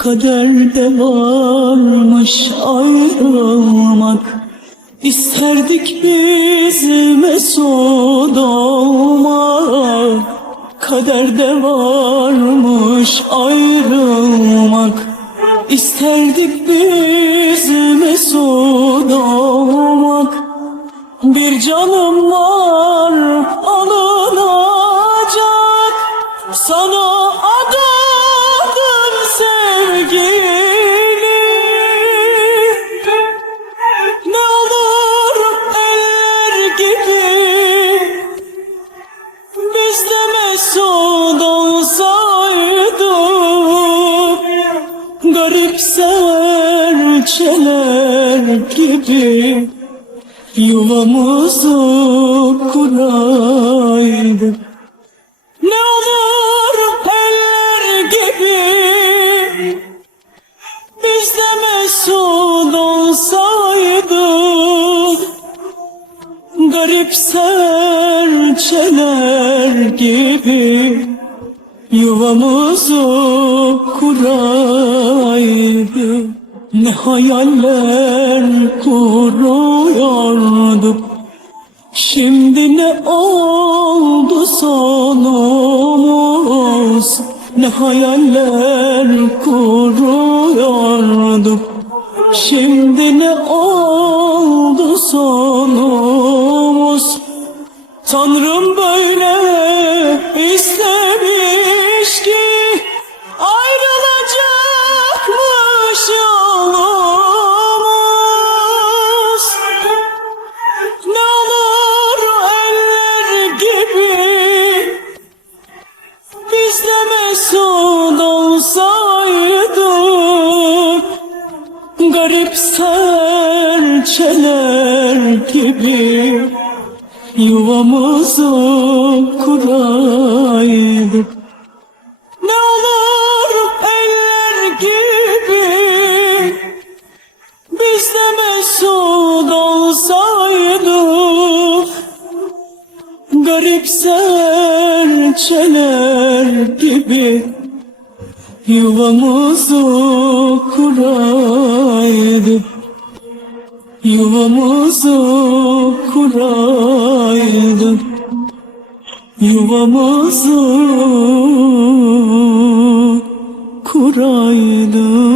Kaderde varmış ayrılmak. İsterdik biz mesut olmak Kaderde varmış ayrılmak. İsterdik biz mesut olmak Bir canım var alınacak. Sana Garip serçeler gibi Yuvamızı kuraydık Ne olur eller gibi Biz de mesut olsaydık Garip serçeler gibi Yuvamızı kuraydık Ne hayaller kuruyorduk Şimdi ne oldu sonumuz Ne hayaller kuruyorduk Şimdi ne oldu sonumuz Tanrım böyle istemiş mesut olsaydık Garip serçeler gibi Yuvamızı kuraydık. Ne olur eller gibi Biz de mesut olsaydık Garip serçeler gibi. Yuvamızı kuraydık Yuvamızı kuraydık Yuvamızı kuraydık